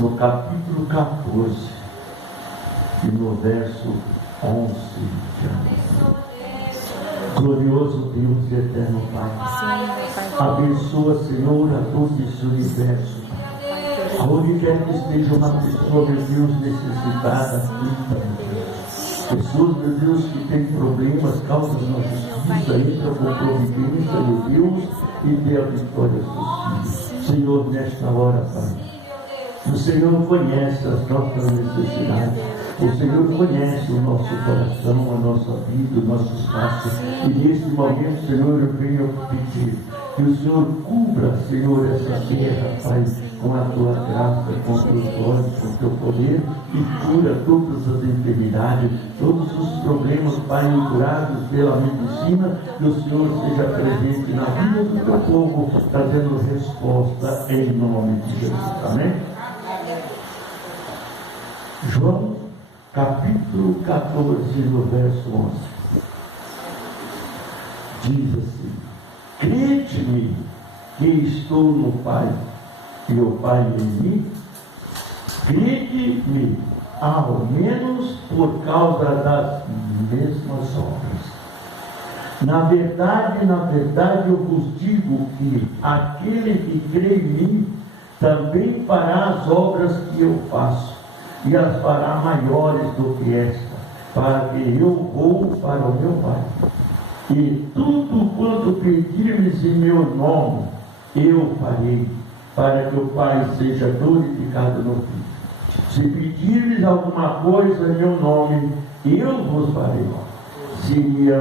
no capítulo 14 e no verso 11. Glorioso Deus e eterno Pai, abençoa, Senhor, a todo esse universo. Aonde quer que esteja uma pessoa, meu Deus, necessitada, aflita, pessoas, meu Deus, que têm problemas, causas na justiça, entram com providência, meu Deus, e dê a vitória aos seus filhos. Senhor, nesta hora, Pai, o Senhor conhece as nossas necessidades. O Senhor conhece o nosso coração, a nossa vida, os nossos passos. E nesse momento, Senhor, eu venho pedir que o Senhor cubra, Senhor, essa terra, Pai, com a tua graça, com os teus olhos, com o teu poder, e cura todas as enfermidades, todos os problemas, Pai, curados pela medicina, que o Senhor seja presente na vida do teu povo, trazendo resposta em nome de Jesus. Amém? João, capítulo 14, no verso 11, diz assim: crede-me que estou no Pai e o Pai em mim. Crede-me, ao menos por causa das mesmas obras. Na verdade, eu vos digo que aquele que crê em mim também fará as obras que eu faço, e as fará maiores do que esta, para que eu vou para o meu Pai. E tudo quanto pedirdes em meu nome, eu farei, para que o Pai seja glorificado no Filho. Se pedirdes alguma coisa em meu nome, eu vos farei. Se me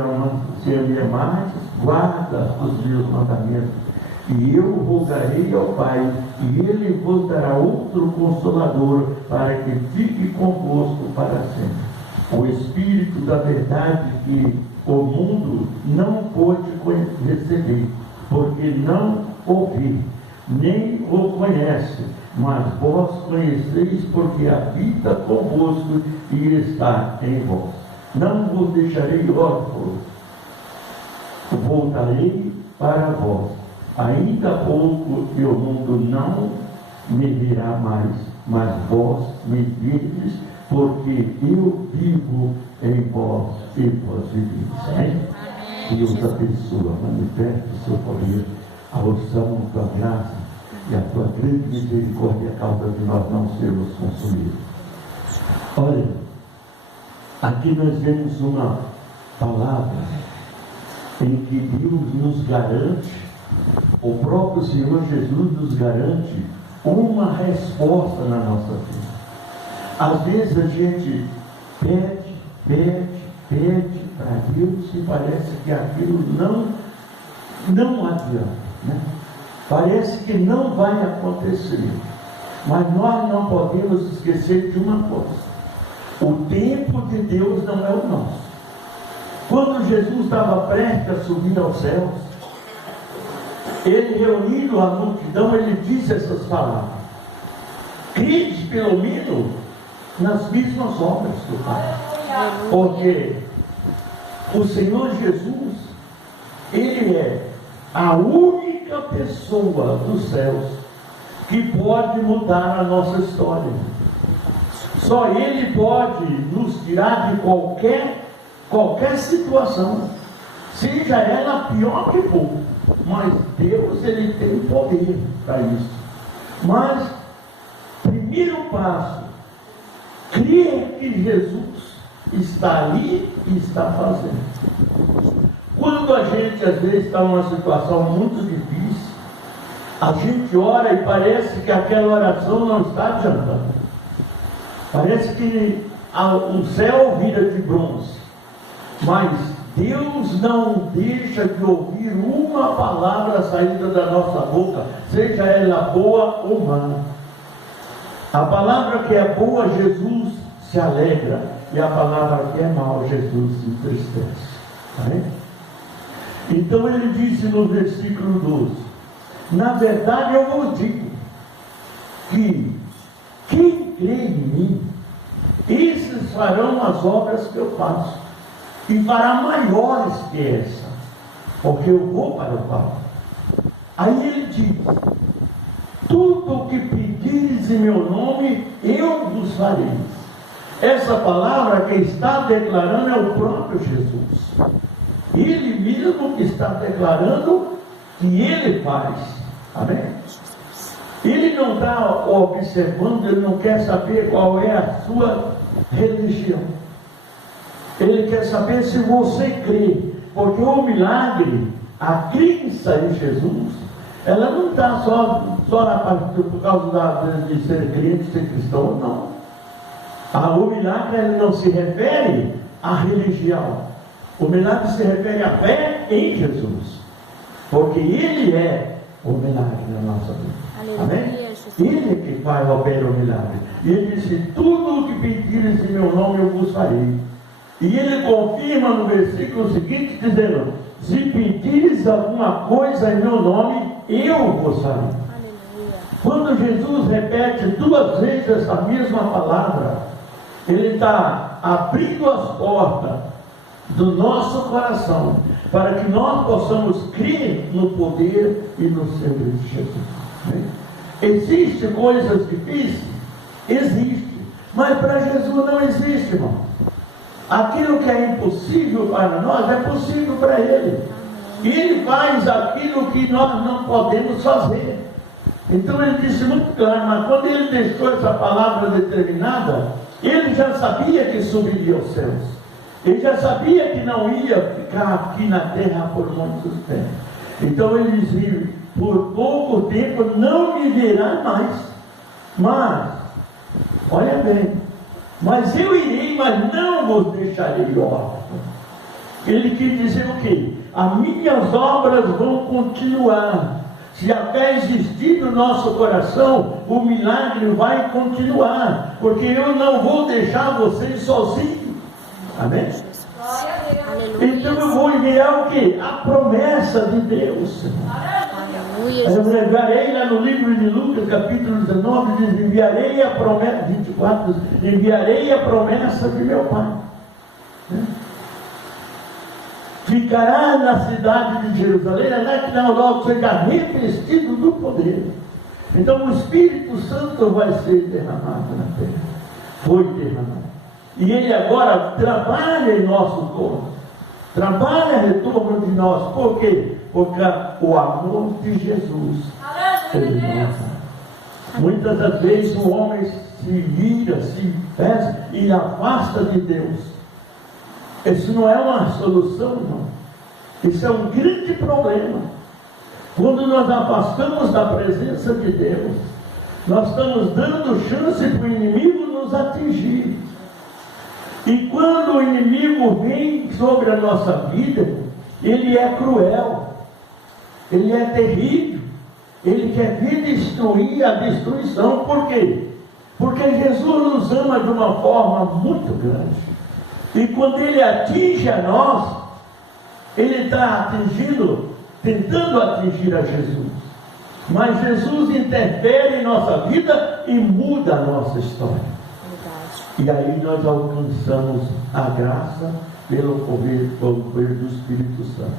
amardes, guarda os meus mandamentos. E eu rogarei ao Pai, e Ele vos dará outro Consolador, para que fique convosco para sempre. O Espírito da verdade que o mundo não pôde receber, porque não ouvi, nem o conhece, mas vós conheceis, porque habita convosco e está em vós. Não vos deixarei órfãos, voltarei para vós. Ainda pouco e o mundo não me virá mais, mas vós me vides, porque eu vivo em vós e vós viveis. Amém? Deus abençoa, manifesta o seu poder, a unção, a tua graça e a tua grande misericórdia, a causa de nós não sermos consumidos. Olha, aqui nós vemos uma palavra em que Deus nos garante, o próprio Senhor Jesus nos garante uma resposta na nossa vida. Às vezes a gente pede para Deus e parece que aquilo não adianta, né? Parece que não vai acontecer. Mas nós não podemos esquecer de uma coisa: o tempo de Deus não é o nosso. Quando Jesus estava prestes a subir aos céus, ele, reunindo a multidão, ele disse essas palavras: crede pelo menos nas mesmas obras do Pai. Porque o Senhor Jesus, ele é a única pessoa dos céus que pode mudar a nossa história. Só ele pode nos tirar de qualquer situação, seja ela pior que for. Mas Deus, ele tem poder para isso. Mas primeiro passo, crer que Jesus está ali e está fazendo. Quando a gente às vezes está numa situação muito difícil, a gente ora e parece que aquela oração não está adiantando. Parece que o céu vira de bronze. Mas Deus não deixa de ouvir uma palavra saída da nossa boca, seja ela boa ou má. A palavra que é boa, Jesus se alegra, e a palavra que é mal, Jesus se entristece. Tá? Então ele disse no versículo 12: na verdade eu vos digo que quem crê em mim, esses farão as obras que eu faço, e fará maiores que essa, porque eu vou para o Pai. Aí ele diz: tudo o que pedires em meu nome, eu vos farei. Essa palavra que está declarando é o próprio Jesus. Ele mesmo que está declarando que ele faz. Amém? Ele não está observando, ele não quer saber qual é a sua religião. Ele quer saber se você crê. Porque o milagre, a crença em Jesus, ela não está só na parte por causa de ser crente, ser cristão, não. O milagre ele não se refere à religião. O milagre se refere à fé em Jesus. Porque Ele é o milagre na nossa vida. Amém? Ele é que faz opera o milagre. E Ele disse, tudo o que pedires em meu nome eu vos farei. E Ele confirma no versículo seguinte, dizendo, se pedires alguma coisa em meu nome, eu vos farei. Quando Jesus repete 2 vezes essa mesma palavra, Ele está abrindo as portas do nosso coração, para que nós possamos crer no poder e no serviço de Jesus. Existem coisas difíceis? Existe. Mas para Jesus não existe, irmão. Aquilo que é impossível para nós é possível para Ele. E Ele faz aquilo que nós não podemos fazer. Então Ele disse muito claro, mas quando Ele deixou essa palavra determinada, Ele já sabia que subiria aos céus. Ele já sabia que não ia ficar aqui na terra por muitos tempos. Então Ele dizia, por pouco tempo não me verá mais. Mas, olha bem, mas eu irei, mas não vos deixarei órfãos. Ele quis dizer o quê? As minhas obras vão continuar. Se a fé existir no nosso coração, o milagre vai continuar. Porque eu não vou deixar vocês sozinhos. Amém? Então eu vou enviar o quê? A promessa de Deus. Eu enviarei lá no livro de Lucas, capítulo 19, diz, enviarei a promessa, 24, enviarei a promessa de meu Pai. Ficará na cidade de Jerusalém, até que não logo seja revestido do poder. Então o Espírito Santo vai ser derramado na terra. Foi derramado. E Ele agora trabalha em nosso corpo. Trabalha em retorno de nós. Por quê? Porque o amor de Jesus. Muitas das vezes o homem se vira, se fecha e afasta de Deus. Isso não é uma solução, não. Isso é um grande problema. Quando nós afastamos da presença de Deus, nós estamos dando chance para o inimigo nos atingir. E quando o inimigo vem sobre a nossa vida, ele é cruel, ele é terrível, ele quer vir destruir a destruição. Por quê? Porque Jesus nos ama de uma forma muito grande. E quando ele atinge a nós, ele está tentando atingir a Jesus. Mas Jesus interfere em nossa vida e muda a nossa história. E aí nós alcançamos a graça pelo poder do Espírito Santo.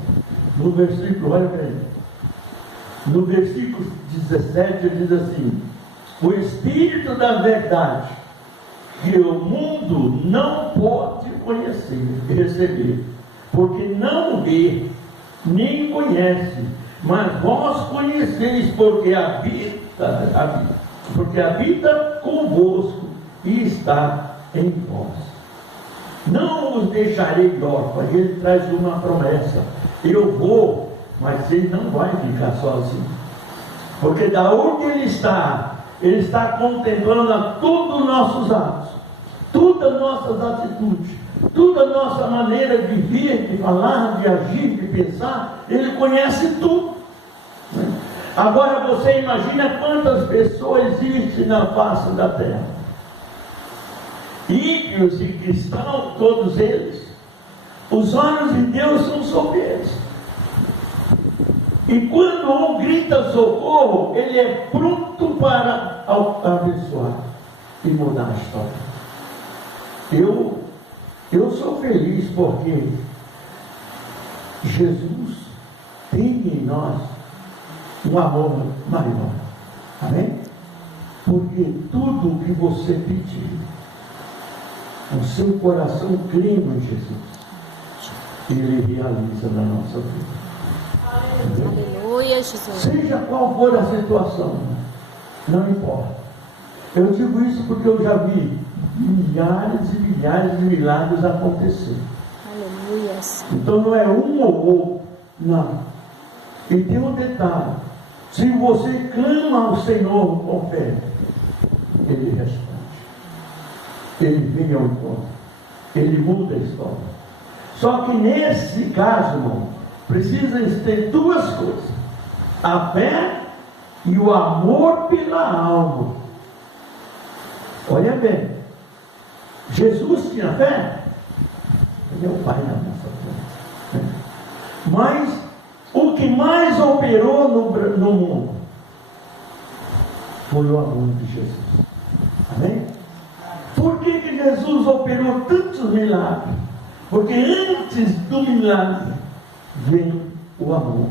No versículo, olha bem, no versículo 17 ele diz assim, o Espírito da verdade, que o mundo não pode conhecer e receber, porque não vê, nem conhece, mas vós conheceis, porque habita convosco e está em vós. Não os deixarei órfãos. Ele traz uma promessa, eu vou, mas ele não vai ficar sozinho, porque da onde ele está contemplando a todos os nossos atos, todas as nossas atitudes, toda a nossa maneira de vir, de falar, de agir, de pensar. Ele conhece tudo. Agora você imagina quantas pessoas existem na face da terra, ímpios e cristãos, todos eles. Os olhos de Deus são sobre eles. E quando um grita socorro, ele é pronto para abençoar e mudar a história. Eu sou feliz porque Jesus tem em nós um amor maior. Amém? Porque tudo o que você pedir, o seu coração crê em Jesus, Ele realiza na nossa vida. Aleluia, Jesus. Seja qual for a situação, não importa. Eu digo isso porque eu já vi milhares e milhares de milagres acontecer. Aleluia. Então não é um ou outro, não. E tem um detalhe: se você clama ao Senhor com fé, Ele responde. Ele vem ao encontro. Ele muda a história. Só que nesse caso, irmão, precisa ter duas coisas: a fé e o amor pela alma. Olha bem, Jesus tinha fé? Ele é o Pai na nossa vida. Mas o que mais operou no mundo foi o amor de Jesus. Amém? Por que Jesus operou tantos milagres? Porque antes do milagre vem o amor.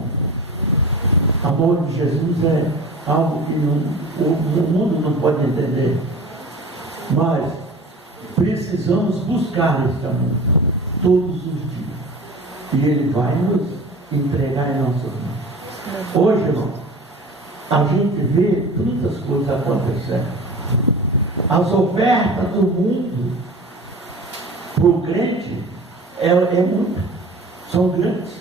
O amor de Jesus é algo que o mundo não pode entender. Mas precisamos buscar esse amor todos os dias. E Ele vai nos entregar em nossas mãos. Hoje, irmão, a gente vê tantas coisas acontecendo. As ofertas do mundo para o crente é muito, são grandes.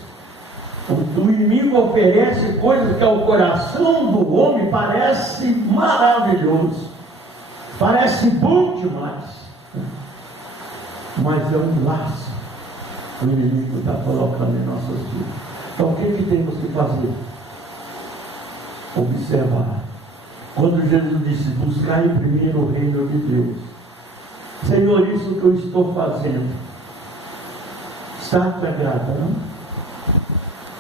O inimigo oferece coisas que ao coração do homem parece maravilhoso, parece bom demais, mas é um laço que o inimigo está colocando em nossas vidas. Então o que temos que fazer? Observar. Quando Jesus disse: buscai primeiro o reino de Deus, Senhor, isso que eu estou fazendo está te agrada, não?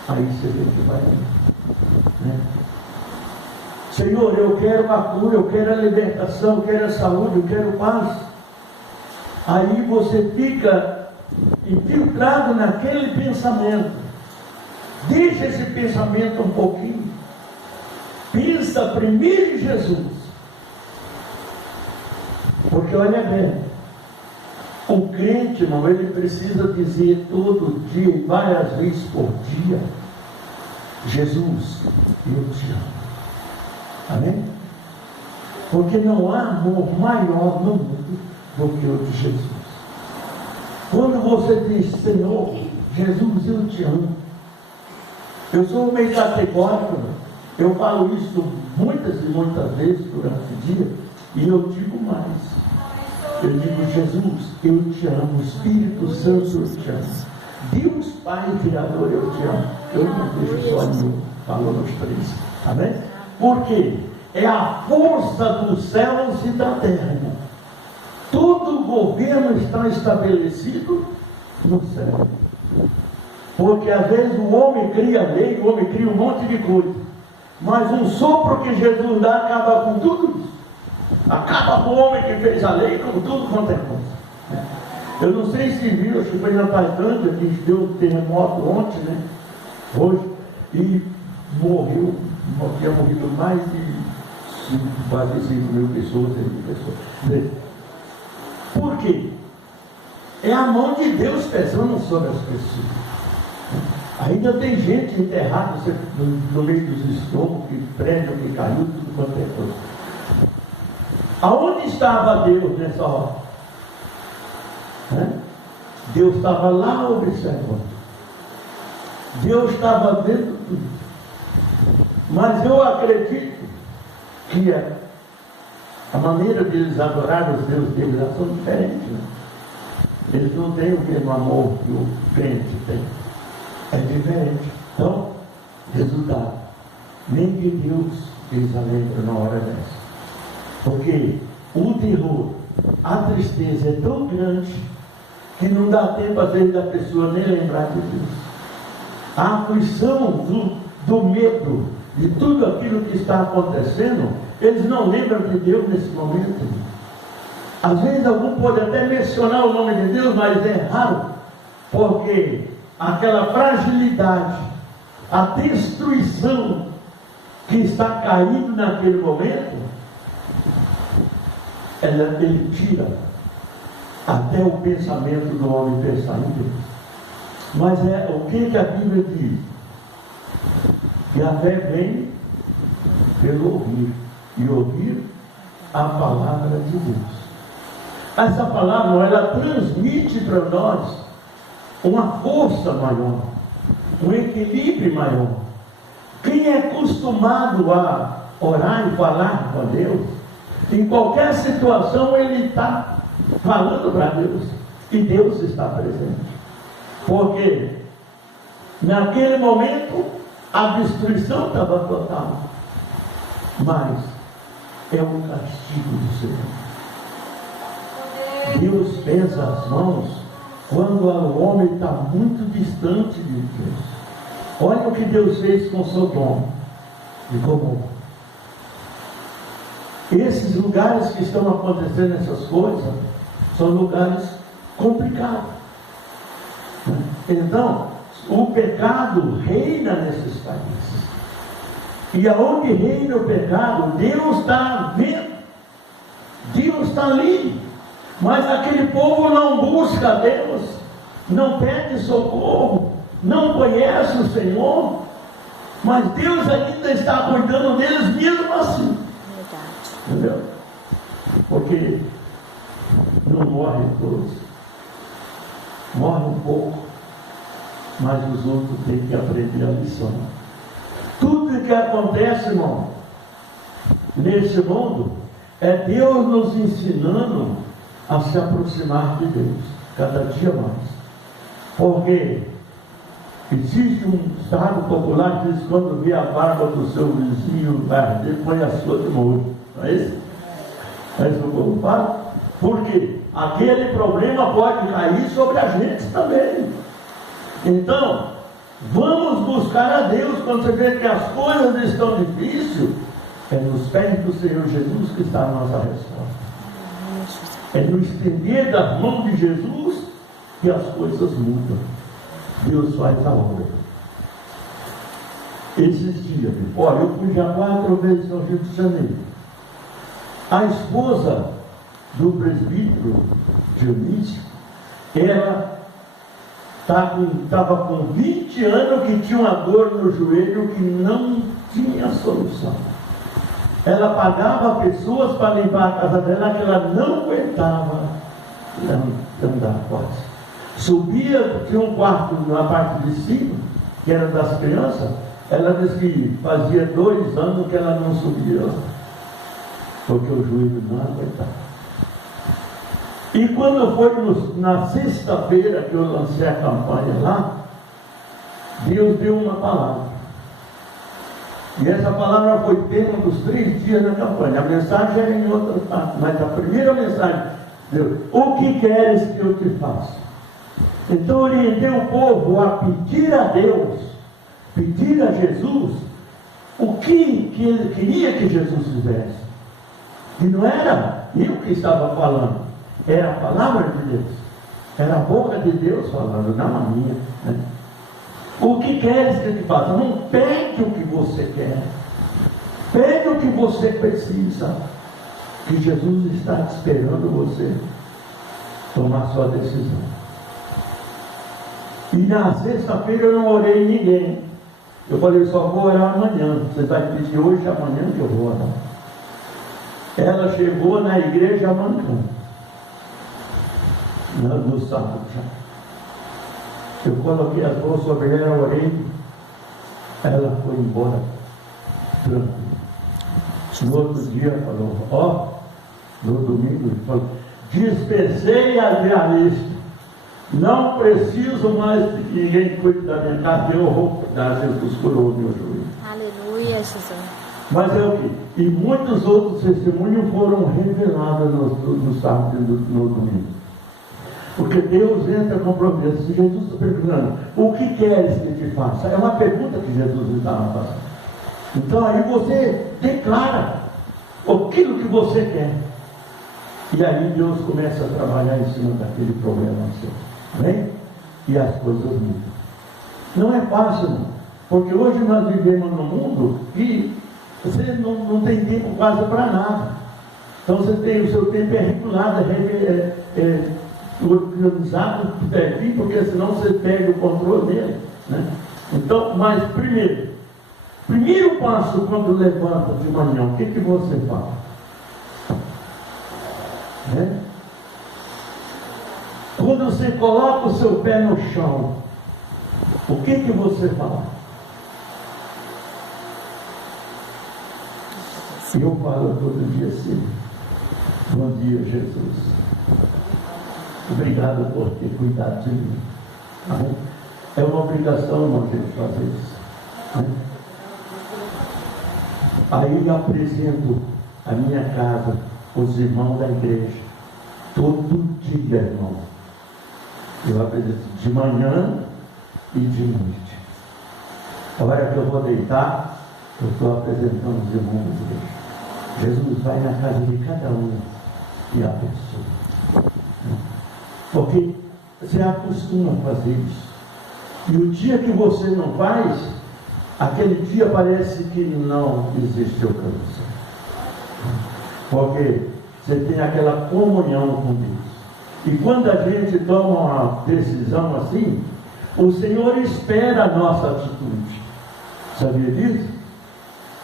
Aí você vê que vai, né? Senhor, eu quero a cura, eu quero a libertação, eu quero a saúde, eu quero paz. Aí você fica infiltrado naquele pensamento. Deixa esse pensamento um pouquinho. Pensa primeiro em Jesus. Porque olha bem, o crente, irmão, ele precisa dizer todo dia, várias vezes por dia: Jesus, eu te amo. Amém? Porque não há amor maior no mundo do que o de Jesus. Quando você diz: Senhor, Jesus, eu te amo. Eu sou meio categórico, eu falo isso muitas e muitas vezes durante o dia, e eu digo mais. Eu digo: Jesus, eu te amo. Espírito Santo, eu te amo. Deus Pai Criador, eu te amo. Eu não deixo só nenhum, falou nos três. Amém? Por quê? É a força dos céus e da terra, irmão. Todo o governo está estabelecido no céu. Porque às vezes o homem cria lei, o homem cria um monte de coisa, mas um sopro que Jesus dá acaba com tudo isso. Acaba com o homem que fez a lei, com tudo quanto é coisa. Eu não sei se viu, acho que foi na Tailândia que deu um terremoto ontem, né? Hoje, e morreu, tinha morrido mais de quase 5 mil pessoas, 6 mil pessoas. Por quê? É a mão de Deus pesando sobre as pessoas. Ainda tem gente enterrada no meio dos estômagos, que prédio que caiu, tudo quanto é coisa. Aonde estava Deus nessa hora? Deus estava lá observando. Deus estava vendo tudo. Mas eu acredito que a maneira de eles adorarem os deuses deles são diferentes, né? Eles não têm o mesmo amor que o crente tem. É diferente. Então, resultado: nem de Deus eles a lembram na hora dessa. Porque o terror, a tristeza é tão grande que não dá tempo às vezes da pessoa nem lembrar de Deus. A aflição do medo de tudo aquilo que está acontecendo, eles não lembram de Deus nesse momento. Às vezes algum pode até mencionar o nome de Deus, mas é raro, porque aquela fragilidade, a destruição que está caído naquele momento, ele tira até o pensamento do homem pensar em Deus. Mas o que a Bíblia diz? Que a fé vem pelo ouvir, e ouvir a palavra de Deus. Essa palavra, ela transmite para nós uma força maior, um equilíbrio maior. Quem é acostumado a orar e falar com Deus, em qualquer situação ele está falando para Deus, e Deus está presente. Porque naquele momento a destruição estava total, mas é um castigo do Senhor. Deus pesa as mãos quando o homem está muito distante de Deus. Olha o que Deus fez com Sodoma e Gomorra. Esses lugares que estão acontecendo essas coisas são lugares complicados. Então, o pecado reina nesses países. E aonde reina o pecado, Deus está vendo. Deus está ali. Mas aquele povo não busca Deus, não pede socorro, não conhece o Senhor. Mas Deus ainda está cuidando deles mesmo assim. Entendeu? Porque não morrem todos. Morre um pouco, mas os outros têm que aprender a lição. Tudo que acontece, irmão, nesse mundo, é Deus nos ensinando a se aproximar de Deus, cada dia mais. Porque existe um estado popular que diz: quando vê a barba do seu vizinho arder, põe a sua de molho. Não é isso? É isso que o povo fala? Porque aquele problema pode cair sobre a gente também. Então, vamos buscar a Deus. Quando você vê que as coisas estão difíceis, é nos pés do Senhor Jesus que está a nossa resposta. É no estender das mãos de Jesus que as coisas mudam. Deus faz a obra. Esses dias, olha, eu fui já 4 vezes no Rio de Janeiro. A esposa do presbítero Dionísio, ela estava com 20 anos que tinha uma dor no joelho que não tinha solução. Ela pagava pessoas para limpar a casa dela, que ela não aguentava andar quase. Subia, tinha um quarto na parte de cima, que era das crianças. Ela disse que fazia 2 anos que ela não subia, porque o joelho não aguentava. E quando foi na sexta-feira que eu lancei a campanha lá, Deus deu uma palavra. E essa palavra foi tema dos 3 dias da campanha. A mensagem era em outra parte, mas a primeira mensagem, Deus: o que queres que eu te faça? Então orientei o povo a pedir a Deus, pedir a Jesus, o que ele queria que Jesus fizesse. E não era eu que estava falando, era a palavra de Deus, era a boca de Deus falando, não a minha, né? O que queres que eu te faça? Não pede o que você quer, pede o que você precisa, que Jesus está esperando você tomar sua decisão. E na sexta-feira eu não orei em ninguém. Eu falei: só vou orar amanhã. Você vai pedir hoje, amanhã que eu vou orar. Ela chegou na igreja mancando, no sábado já. Eu coloquei as mãos sobre ela, orei, ela foi embora tranquila. No outro dia falou: no domingo, ele falou: dispensei a diarista, não preciso mais que ninguém cuide da minha casa, eu vou dar. Jesus curou meu joelho. Aleluia, Jesus. Mas é o que? E muitos outros testemunhos foram revelados no sábado e no domingo. Porque Deus entra com promessa. Se Jesus está perguntando: o que queres que te faça? É uma pergunta que Jesus estava fazendo. Então aí você declara aquilo que você quer. E aí Deus começa a trabalhar em cima daquele problema seu. Amém? E as coisas mudam. Não é fácil, não. Porque hoje nós vivemos num mundo que você não tem tempo quase para nada. Então você tem, o seu tempo é regulado, organizado, porque senão você perde o controle dele, né? Então, mas primeiro passo quando levanta de manhã, o que você faz? Né? Quando você coloca o seu pé no chão, o que você fala? Eu falo todo dia assim: bom dia, Jesus. Obrigado por ter cuidado de mim. Amém? É uma obrigação, irmão, gente, fazer isso. Amém? Aí eu apresento a minha casa, os irmãos da igreja, todo dia, irmão. Eu apresento de manhã e de noite. A hora que eu vou deitar, eu estou apresentando os irmãos da igreja. Jesus vai na casa de cada um e abençoa. Porque você acostuma a fazer isso. E o dia que você não faz, aquele dia parece que não existe o câncer. Porque você tem aquela comunhão com Deus. E quando a gente toma uma decisão assim, o Senhor espera a nossa atitude. Sabia disso?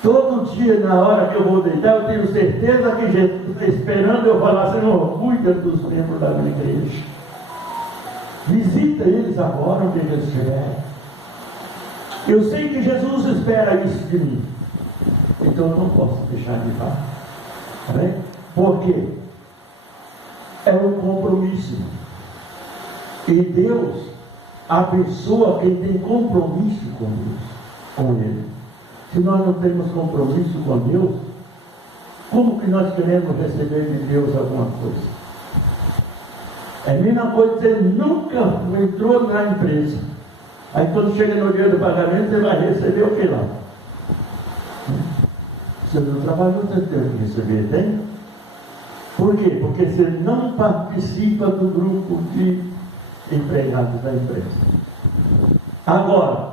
Todo dia, na hora que eu vou deitar, eu tenho certeza que Jesus está esperando eu falar: Senhor, cuida dos membros da minha igreja. Visita eles agora onde eles estiverem. Eu sei que Jesus espera isso de mim. Então eu não posso deixar de falar. Tá? Porque é um compromisso. E Deus abençoa quem tem compromisso com Deus, com Ele. Se nós não temos compromisso com Deus, como que nós queremos receber de Deus alguma coisa? É a mesma coisa que você nunca entrou na empresa. Aí quando chega no dia do pagamento, você vai receber o que lá? Você não trabalhou, você tem que receber, tem? Por quê? Porque você não participa do grupo de empregados da empresa. Agora,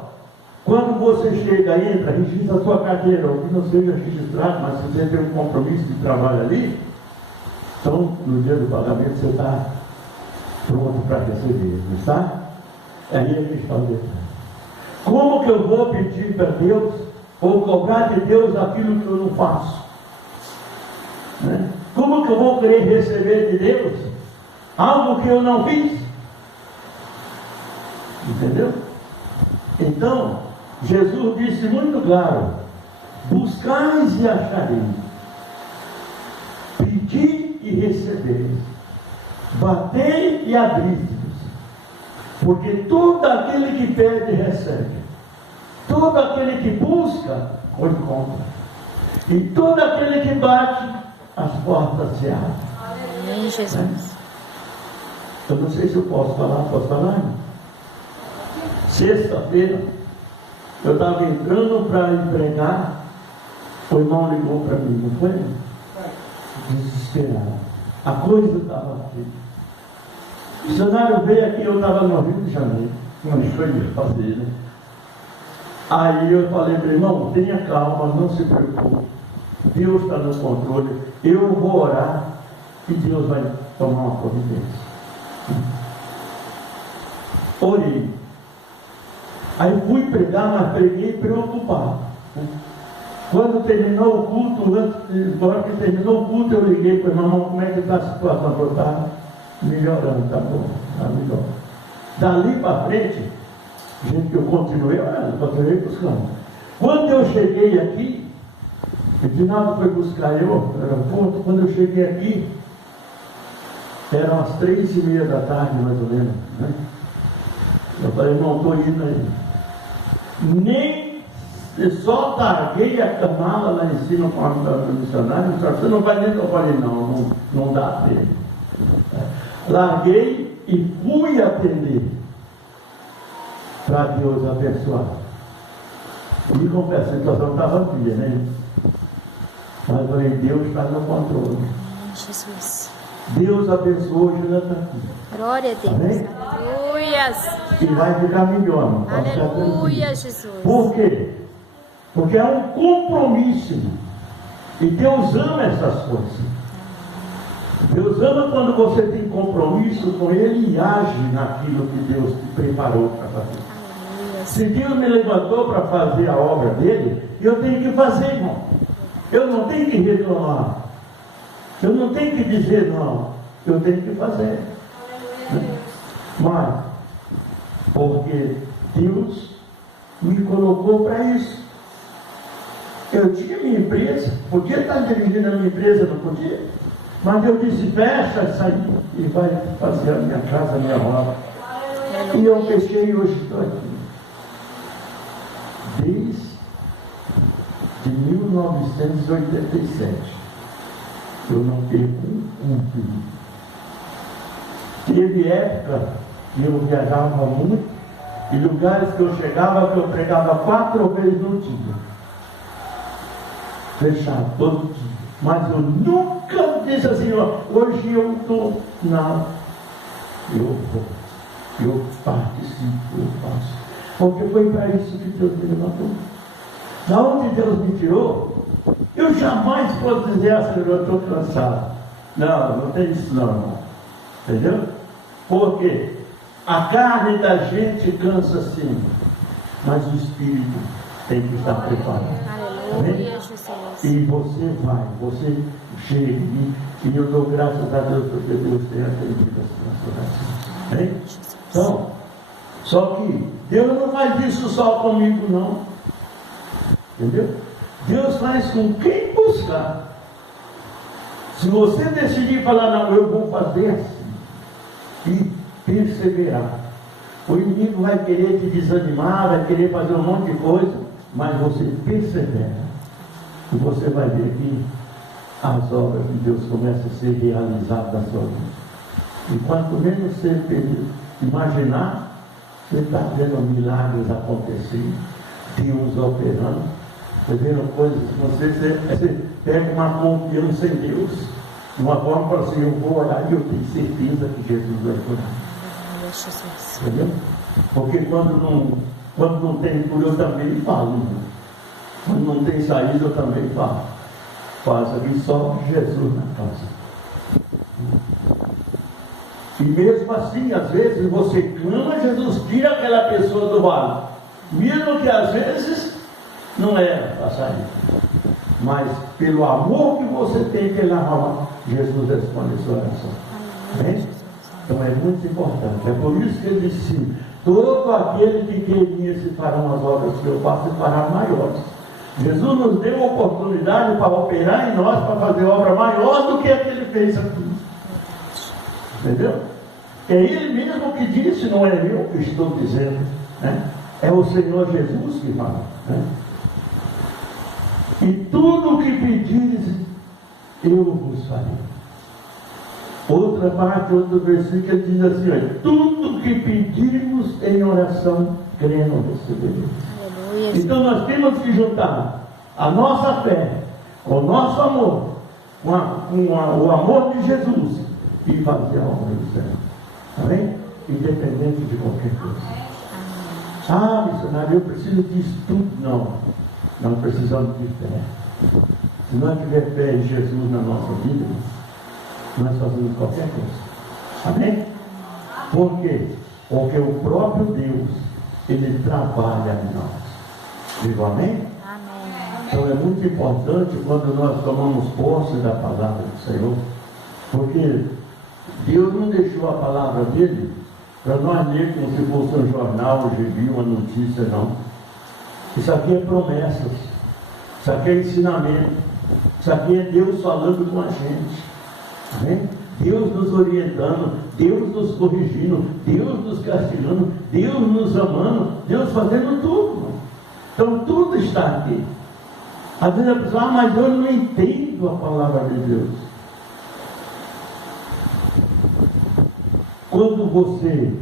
quando você chega, entra, registra a sua carteira, ou que não seja registrado, mas se você tem um compromisso de trabalho ali, então no dia do pagamento você está pronto para receber, não está? Aí a gente fala: como que eu vou pedir para Deus, ou cobrar de Deus aquilo que eu não faço? Né? Como que eu vou querer receber de Deus algo que eu não fiz? Entendeu? Então, Jesus disse muito claro: buscais e achareis, pedi e recebeis, batei e abri-vos. Porque todo aquele que pede, recebe. Todo aquele que busca, o encontra. E todo aquele que bate, as portas se abrem. Amém, Jesus. Eu não sei se eu posso falar? Sexta-feira, eu estava entrando para empregar, o irmão ligou para mim, não foi? Desesperado. A coisa estava feita. O missionário veio aqui, eu estava no Rio de Janeiro, onde foi fazer, né? Aí eu falei para o irmão: tenha calma, não se preocupe, Deus está no controle, eu vou orar e Deus vai tomar uma providência. Orei. Aí fui pregar, mas preguei preocupado. Quando terminou o culto, agora que terminou o culto, eu liguei para o irmão: como é que está a situação? Eu estava melhorando, tá bom, está melhor. Dali para frente, gente, eu continuei orando, continuei buscando. Quando eu cheguei aqui, o Edinaldo foi buscar eu no aeroporto. Quando eu cheguei aqui, eram as 3:30 da tarde, mais ou menos, né? Eu falei: irmão, estou indo aí. Nem só larguei a mala lá em cima com a missionária. Você não vai nem. Eu falei: não dá tempo. Larguei e fui atender, para Deus abençoar. E confesso, a situação estava fria, né? Mas eu falei: Deus está no controle. Jesus. Deus abençoou o Jonathan aqui. Glória a Deus. Amém? Aleluia. E vai ficar melhor. Aleluia, Jesus. Por quê? Porque é um compromisso, irmão. E Deus ama essas coisas. Deus ama quando você tem compromisso com Ele e age naquilo que Deus te preparou para fazer. Se Deus me levantou para fazer a obra dele, eu tenho que fazer, irmão. Eu não tenho que reclamar. Eu não tenho que dizer não. Eu tenho que fazer. Mas, porque Deus me colocou para isso. Eu tinha minha empresa, podia estar dirigindo a minha empresa, não podia. Mas eu disse, fecha essa aí e vai fazer a minha casa, a minha obra. E eu fechei e hoje estou aqui. Desde 1987, eu não perco um filho. Teve época que eu viajava muito, e lugares que eu chegava, que eu pregava 4 vezes no dia. Fechado, todo dia. Mas eu nunca disse assim, ó, hoje eu estou. Não. Eu vou. Eu participo, eu faço. Porque foi para isso que Deus me levantou. Da onde Deus me tirou, eu jamais posso dizer assim, eu estou cansado. Não, não tem isso não, irmão. Entendeu? Porque a carne da gente cansa sim, mas o espírito tem que estar preparado. Aleluia, e você vai, você chega, e eu dou graças a Deus porque Deus tem atendido as nossas orações. Então, só que Deus não faz isso só comigo, não. Entendeu? Deus faz com quem buscar. Se você decidir falar, não, eu vou fazer assim, e perseverar, o inimigo vai querer te desanimar, vai querer fazer um monte de coisa, mas você persevera, e você vai ver que as obras de Deus começam a ser realizadas na sua vida. E quanto menos você imaginar, você está vendo milagres acontecer, Deus operando, você vendo coisas que você pega uma confiança em Deus, de uma forma para assim, eu vou orar e eu tenho certeza que Jesus vai curar. Entendeu? Porque quando não tem cura, eu também falo. Né? Quando não tem saída, eu também falo. Faz aqui só Jesus na casa. E mesmo assim, às vezes você clama, Jesus tira aquela pessoa do vale. Mesmo que às vezes não era para sair. Mas pelo amor que você tem pela alma, Jesus responde a sua oração. Amém? Então é muito importante. É por isso que ele disse assim, todo aquele que queria se farão as obras que eu faço se fará maiores. Jesus nos deu a oportunidade para operar em nós, para fazer obra maior do que a que ele fez aqui. Entendeu? É ele mesmo que disse, não é eu que estou dizendo. Né? É o Senhor Jesus que fala. Né? E tudo o que pedires, eu vos farei. Outra parte, outro versículo diz assim, olha, tudo que pedirmos em oração, cremos receberemos. Então nós temos que juntar a nossa fé, o nosso amor, com o amor de Jesus e fazer a obra do Senhor. Amém? Independente de qualquer coisa. Ah, missionário, eu preciso disso tudo. Não. Nós precisamos de fé. Se não tiver fé em Jesus na nossa vida, nós fazemos qualquer coisa. Amém? Por quê? Porque o próprio Deus, Ele trabalha em nós. Digo amém? Amém? Então é muito importante quando nós tomamos posse da palavra do Senhor, porque Deus não deixou a palavra dele para nós ler como se fosse um jornal, um gibi, uma notícia, não. Isso aqui é promessas, isso aqui é ensinamento, isso aqui é Deus falando com a gente. Amém? Deus nos orientando, Deus nos corrigindo, Deus nos castigando, Deus nos amando, Deus fazendo tudo. Então tudo está aqui. Às vezes a pessoa, mas eu não entendo a palavra de Deus. Quando você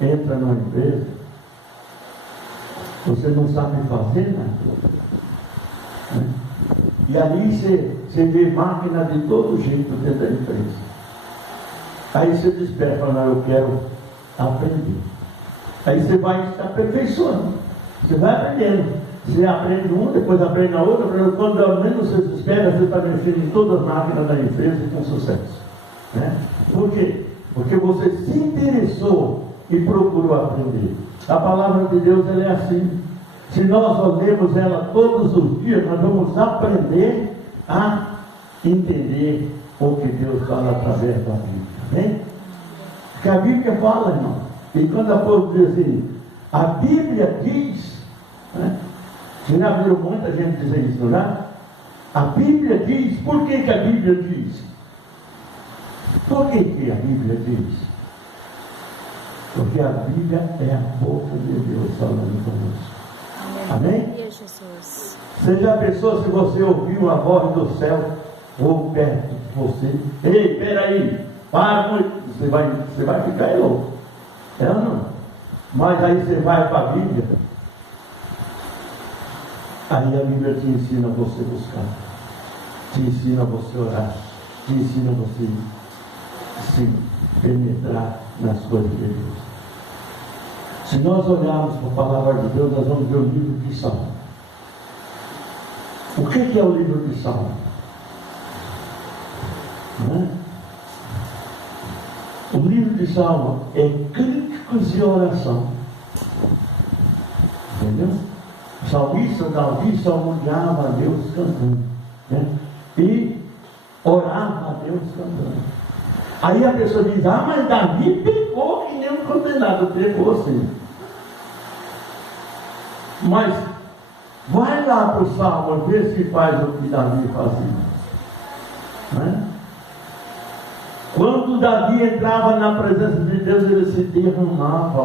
entra numa empresa, você não sabe fazer nada. Né? E ali você vê máquina de todo jeito dentro da empresa. Aí você desperta, não, eu quero aprender. Aí você vai aperfeiçoando. Você vai aprendendo. Você aprende um, depois aprende na outra, quando menos você espera, você está mexendo em todas as máquinas da empresa e com sucesso. Né? Por quê? Porque você se interessou e procurou aprender. A palavra de Deus ela é assim. Se nós lemos ela todos os dias, nós vamos aprender a entender o que Deus fala através da Bíblia. Amém? Porque a Bíblia fala, irmão. E quando a povo diz assim, a Bíblia diz, né? Você já viram muita gente dizer isso, não é? A Bíblia diz, por que a Bíblia diz? Por que a Bíblia diz? Porque a Bíblia é a boca de Deus falando conosco. Amém? Jesus. Você já pensou se você ouviu a voz do céu ou perto de você? Ei, peraí, para, você vai ficar louco. É ou não? Mas aí você vai para a Bíblia. Aí a Bíblia te ensina a você buscar, te ensina a você orar, te ensina a você se penetrar nas coisas de Deus. Se nós olharmos para a palavra de Deus, nós vamos ver o livro de Salmo. O que é o livro de Salmo? Não é? O livro de Salmo é cânticos de oração. Entendeu? O salmista Davi salmodiava a Deus cantando, né? E orava a Deus cantando. Aí a pessoa diz, mas Davi pecou que nem um condenado, pecou sim. Mas vai lá para o Salmo, vê se faz o que Davi fazia. Né? Quando Davi entrava na presença de Deus, ele se derramava